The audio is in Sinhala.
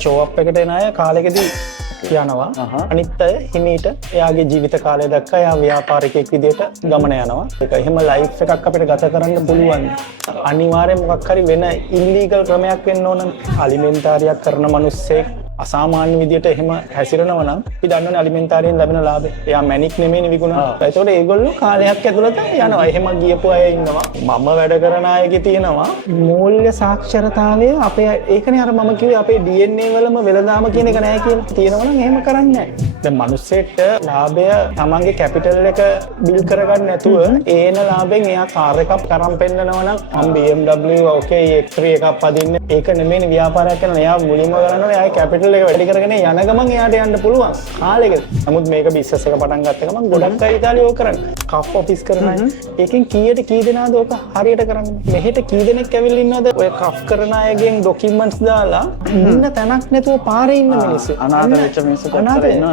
ෂෝ අප් එකට එන අය කාලෙකදී යනවා. අනිත් අය හිමීට එයාගේ ජීවිත කාලය දක්වා එයා ව්‍යාපාරිකයෙක් විදිහට ගමන යනවා. ඒක එහෙම ලයිෆ් එකක් අපිට ගත කරන්න පුළුවන්. අනිවාර්යෙන් මොකක් හරි වෙන ඉල්ලීගල් ක්‍රමයක් වෙන්න ඕන. අලිමෙන්තාරියක් කරන මිනිස්සෙක් අසාමාන්‍ය විදියට එහෙම හැසිරෙනවා නම් අපි දන්නවනේ අලිමෙන්තාරියෙන් ලැබෙන ලාභය. එයා මැනික් නෙමෙයිනේ විකුණනවා. ඒතකොට ඒගොල්ලෝ කාලයක් ඇතුළත යනවා. එහෙම ගියපු අය ඉන්නවා. මම වැඩ කරන අයගේ තියෙනවා මූල්‍ය සාක්ෂරතාවය අපේ ඒකනේ අර මම කිව්වේ අපේ DNA වලම වෙලදාම කියන එක නෑ කියලා. තියෙනවා නම් එහෙම කරන්නේ නෑ. දැන් මිනිස්සෙට ලාභය තමන්ගේ කැපිටල් එක බිල් කරගන්න නැතුව ඒන ලාභයෙන් එයා කාර් එකක් කරන් පෙන්නනවා නම් මම BMW okay X3 එකක් පදින්න ඒක නෙමෙයිනේ ව්‍යාපාරයක් කරන. එයා මුලින්ම කරන්නේ එයාගේ කැපිටල් එක වැඩි කරගෙන යන ගමන් එයාට යන්න පුළුවන් කාලෙක. නමුත් මේක බිස්නස් එක පටන් ගත්ත ගමන් ගොඩක් අය ඉතාලිය ඕක කරන්නේ. කෆ් ඔෆිස් කරන අය. ඒකෙන් කීයට කී දෙනාද ඕක හරියට කරන්නේ? මෙහෙට කී දෙනෙක් ඇවිල්ලා ඉන්නවද ඔය කෆ් කරන අයගෙන් ડોකියුමන්ට්ස් දාලා ඉන්න තැනක් නැතුව පාරේ ඉන්න මිනිස්සු. අනාථ වෙච්ච මිනිස්සු කොච්චර ඉන්නවද?